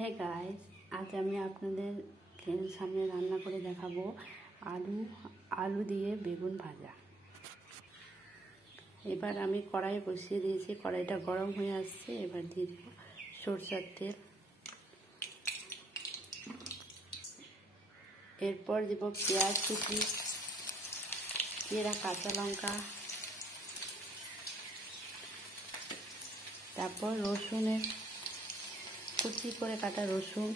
Hey guys, আজ আমি আপনাদের সামনে রান্না করে দেখাবো আলু দিয়ে বেগুন ভাজা। এবার আমি কড়াই বসিয়ে দিয়েছি, কড়াইটা গরম হয়ে আসছে। এবার দিয়ে দেব সরষের তেল, এরপর দেব পেঁয়াজ কুচি, কাঁচা লঙ্কা, তারপর রসুনের কুচি করে কাটা রসুন,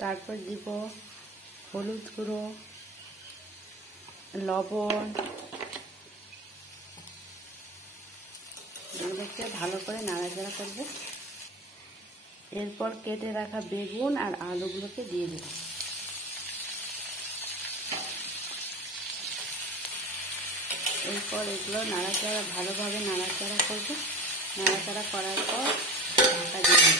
তারপর দিব হলুদ গুঁড়ো, লবণ। এগুলোকে ভালো করে নাড়াচাড়া করব। এরপর কেটে রাখা বেগুন আর আলুগুলোকে দিয়ে দেব। এরপর এগুলো ভালোভাবে নাড়াচাড়া করব। নাড়াচাড়া করার পর ঢাকা দিয়ে দেব।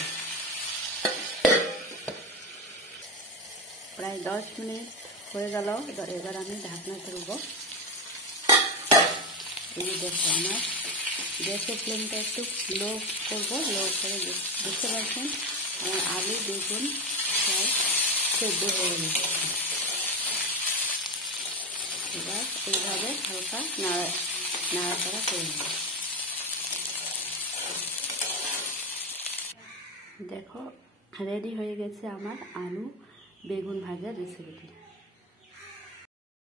প্রায় 10 মিনিট হয়ে গেল। এবার আমি ঢাকনা তুলব। এই দেখো, আমার গ্যাসের ফ্লেমটা একটু লো করব। লো করে বুঝতে পারছেন আমার আলু বেগুন প্রায় সেদ্ধ হয়ে গেছে। এবার এইভাবে হালকা নাড়াচাড়া করে নেব। দেখো, রেডি হয়ে গেছে আমার আলু বেগুন ভাজার রেসিপিটি।